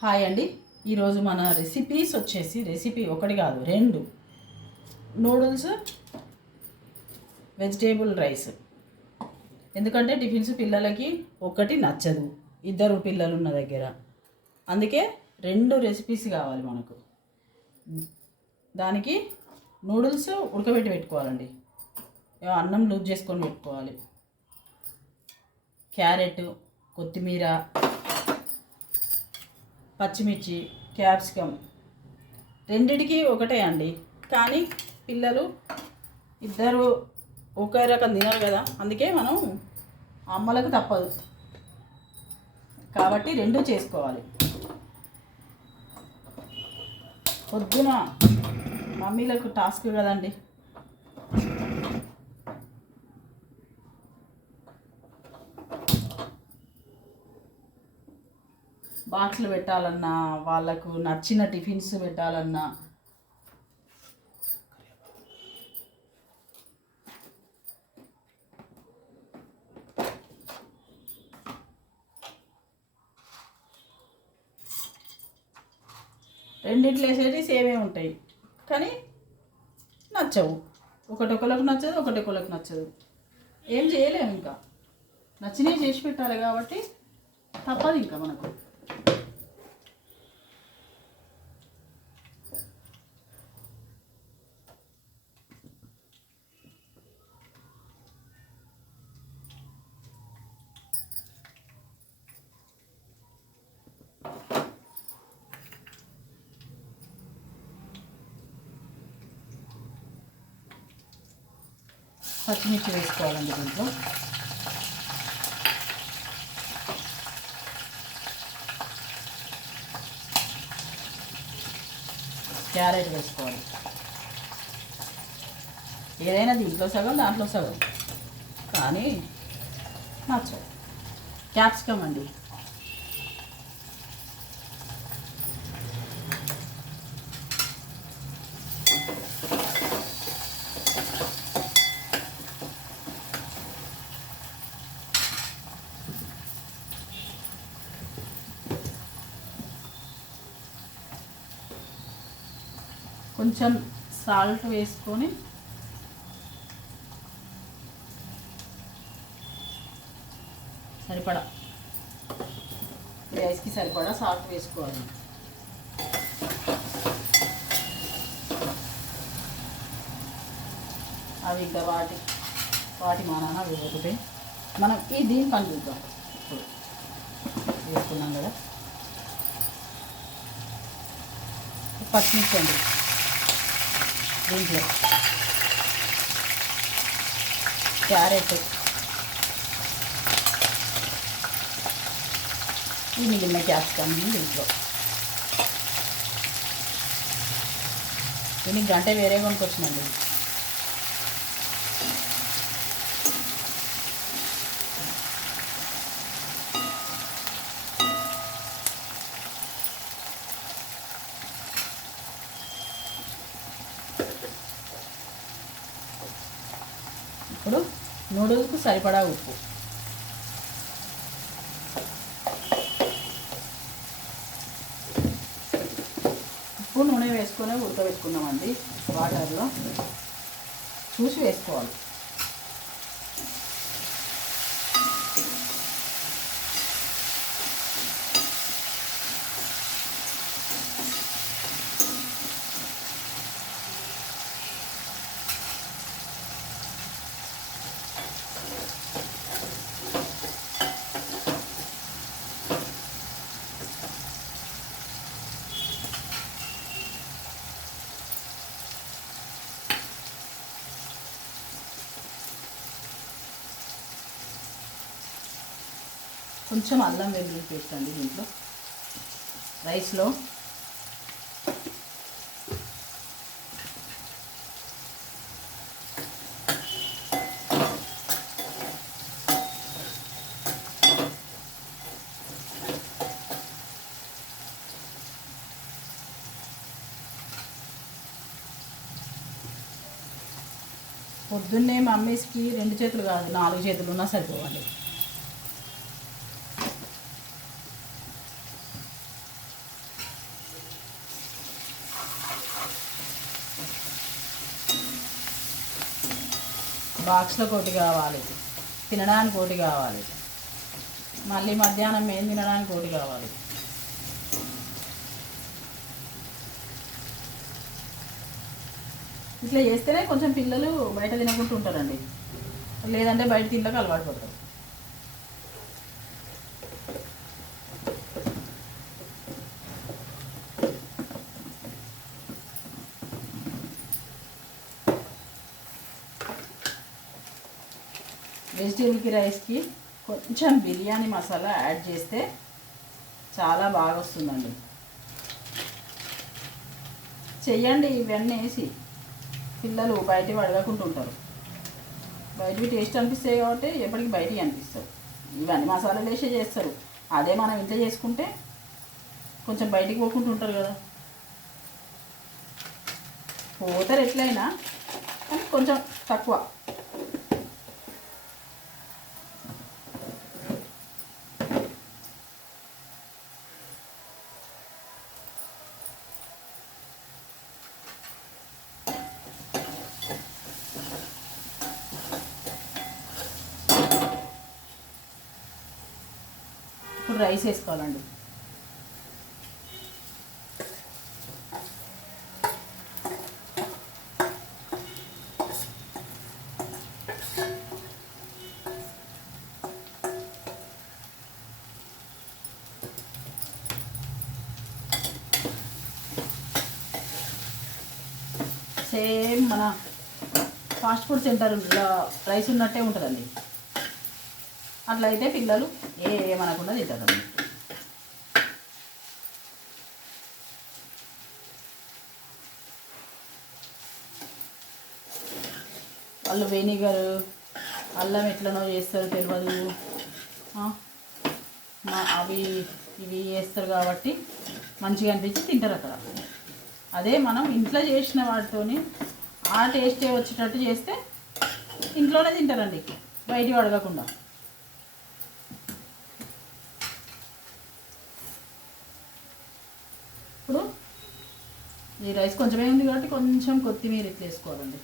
Hi అండి. ఈరోజు మన రెసిపీ ఒకటి కాదు రెండు నూడిల్స్ వెజిటేబుల్ రైస్. ఎందుకంటే టిఫిన్స్ పిల్లలకి ఒకటి నచ్చదు, ఇద్దరు పిల్లలు ఉన్న దగ్గర, అందుకే రెండు రెసిపీస్ కావాలి మనకు. దానికి నూడిల్స్ ఉడకబెట్టి పెట్టుకోవాలండి, అన్నం లూజ్ చేసుకొని పెట్టుకోవాలి. క్యారెట్, కొత్తిమీర, పచ్చిమిర్చి, క్యాప్సికమ్ రెండిటికి ఒకటే అండి. కానీ పిల్లలు ఇద్దరు ఒకే రకం తినరు కదా, అందుకే మనం అమ్మలకు తప్పదు కాబట్టి రెండు చేసుకోవాలి. పొద్దున మమ్మీలకు టాస్క్ కదండి. బాక్స్లు పెట్టాలన్నా, వాళ్ళకు నచ్చిన టిఫిన్స్ పెట్టాలన్నా రెండిట్లు వేసేటి సేమే ఉంటాయి, కానీ నచ్చవు. ఒకటొకరికి నచ్చదు, ఒకటొకరికి నచ్చదు. ఏం చేయలేము, ఇంకా నచ్చినవి చేసి పెట్టాలి కాబట్టి తప్పదు ఇంకా మనకు. పచ్చిమిర్చి వేసుకోవాలండి దీంట్లో. క్యారెట్ వేసుకోవాలి. ఏదైనా దీంట్లో సగం దాంట్లో సగం, కానీ నచ్చవు. క్యాప్సికమ్ అండి, కొంచెం సాల్ట్ వేసుకొని సరిపడా, రైస్కి సరిపడా సాల్ట్ వేసుకోవాలి. అవి ఇంకా వాటి మానాన వేయకపోతే మనం దీని పని చూద్దాం. ఇప్పుడు వేసుకున్నాం కదా, పచ్చిమిర్చి అండి దీంట్లో, క్యారెట్, ఈ మిగిలిన క్యాప్సికమ్ దీంట్లో. దీనికి గంట వేరే కొనుక్కొచ్చినండి. ఇప్పుడు నూడిల్స్కు సరిపడా ఉప్పు, నూనె వేసుకొని ఉడకబెట్టుకున్నామండి. వాటర్లో చూసి వేసుకోవాలి. కొంచెం అల్లం వెల్లుల్లి పేస్ట్ అండి దీంట్లో, రైస్లో. పొద్దున్నే మమ్మీస్కి 2 చేతులు కాదు 4 చేతులు ఉన్నా సరిపోవాలి. బాక్స్లో ఒకటి కావాలి, తినడానికి ఒకటి కావాలి, మళ్ళీ మధ్యాహ్నం ఏం తినడానికి ఒకటి కావాలి. ఇట్లా చేస్తేనే కొంచెం పిల్లలు బయట తినకుంటూ ఉంటారండి, లేదంటే బయట తినడానికి అలవాటు పడతారు. వెజిటేబుల్కి రైస్కి కొంచెం బిర్యానీ మసాలా యాడ్ చేస్తే చాలా బాగా వస్తుందండి. చెయ్యండి ఇవన్నీ వేసి, పిల్లలు బయటివి అడగకుంటుంటారు. బయటివి టేస్ట్ అనిపిస్తాయి కాబట్టి ఎప్పటికీ బయటివి అనిపిస్తారు. ఇవన్నీ మసాలాలు వేసే చేస్తారు. అదే మనం ఇంట్లో చేసుకుంటే కొంచెం బయటికి పోకుంటుంటారు కదా, పోతారు ఎట్లయినా, కానీ కొంచెం తక్కువ. ఇప్పుడు రైస్ వేసుకోవాలండి. సేమ్ మన ఫాస్ట్ ఫుడ్ సెంటర్ రైస్ ఉన్నట్టే ఉంటుందండి. అట్లా అయితే పిల్లలు ఏమనకుండా తింటారండి. వాళ్ళు వెనిగర్ అల్లం ఎట్లనో చేస్తారు తెలియదు, అవి ఇవి వేస్తారు కాబట్టి మంచిగా అనిపించి తింటారు అక్కడ. అదే మనం ఇంట్లో చేసిన వాటితోని ఆ టేస్టే వచ్చేటట్టు చేస్తే ఇంట్లోనే తింటారండి, బయటికి అడగకుండా. ఇప్పుడు ఈ రైస్ కొంచెమే ఉంది కాబట్టి కొంచెం కొత్తిమీర ఇట్లా వేసుకోవాలండి.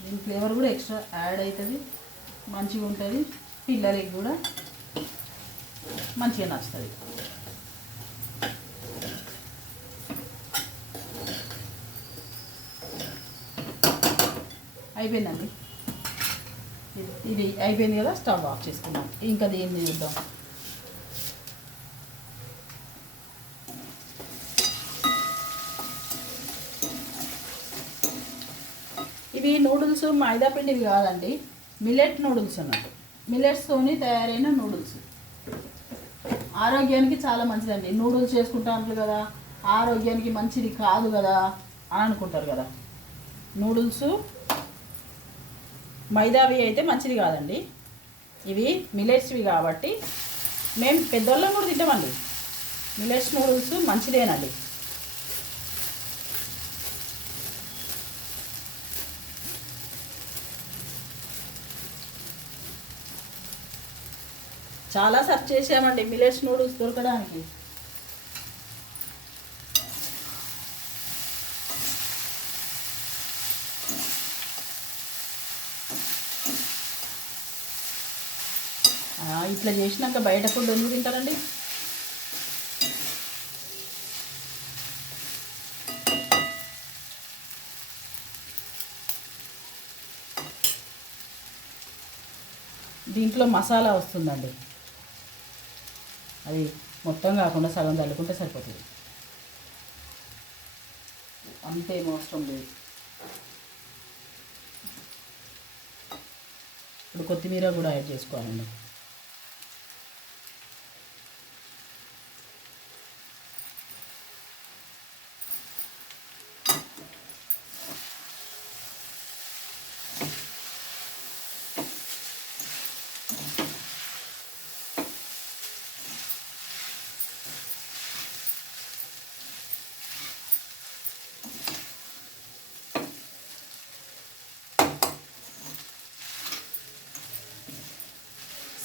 దీని ఫ్లేవర్ కూడా ఎక్స్ట్రా యాడ్ అవుతుంది, మంచిగా ఉంటుంది, పిల్లలకి కూడా మంచిగా నచ్చుతుంది. అయిపోయిందండి, ఇది అయిపోయింది కదా, స్టవ్ ఆఫ్ చేసుకుందాం. ఇంకా దీన్ని చూద్దాం. ఇవి నూడిల్స్ మైదా పిండివి కాదండి, మిల్లెట్ నూడిల్స్ అన్నట్టు. మిల్లెట్స్తోని తయారైన నూడిల్స్ ఆరోగ్యానికి చాలా మంచిదండి. నూడిల్స్ చేసుకుంటా అంటారు కదా, ఆరోగ్యానికి మంచిది కాదు కదా అని అనుకుంటారు కదా. నూడిల్స్ మైదావి అయితే మంచిది కాదండి, ఇవి మిల్లెట్స్వి కాబట్టి మేము పెద్దోళ్ళం కూడా తింటామండి. మిల్లెట్స్ నూడిల్స్ మంచిదేనండి. చాలా సెర్చ్ చేసామండి మిల్లెట్స్ నూడిల్స్ దొరకడానికి. ఇట్లా చేసినాక బయట ఫుడ్ ఎందుకు తింటారండి? దీంట్లో మసాలా వస్తుందండి, అది మొత్తం కాకుండా సగం చల్లుకుంటే సరిపోతుంది, అంతేం అవసరం లేదు. ఇప్పుడు కొత్తిమీర కూడా యాడ్ చేసుకోవాలండి.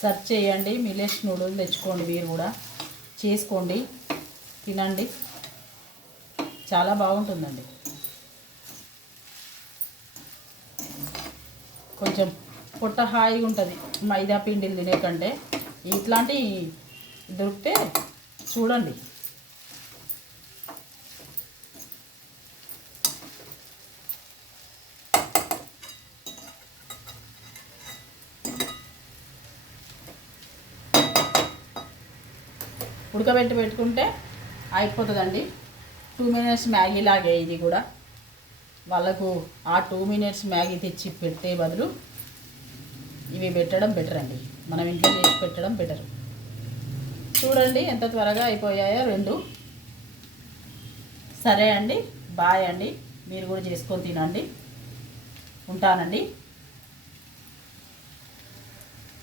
సెర్చ్ చేయండి, మిల్లెట్స్ నూడిల్స్ తెచ్చుకోండి, మీరు కూడా చేసుకోండి, తినండి, చాలా బాగుంటుందండి. కొంచెం పొట్ట హాయిగా ఉంటుంది మైదా పిండిలు తినే కంటే. ఇట్లాంటి దొరికితే చూడండి. పెట్టుకుంటే అయిపోతుందండి. 2 మినిట్స్ మ్యాగీ లాగే ఇది కూడా. వాళ్ళకు ఆ 2 మినిట్స్ మ్యాగీ తెచ్చి పెట్టే బదులు ఇవి పెట్టడం బెటర్ అండి. మనం ఇంట్లో చేసి పెట్టడం బెటర్. చూడండి ఎంత త్వరగా అయిపోయాయో 2. సరే అండి, బాయ్ అండి. మీరు కూడా చేసుకొని తినండి. ఉంటానండి.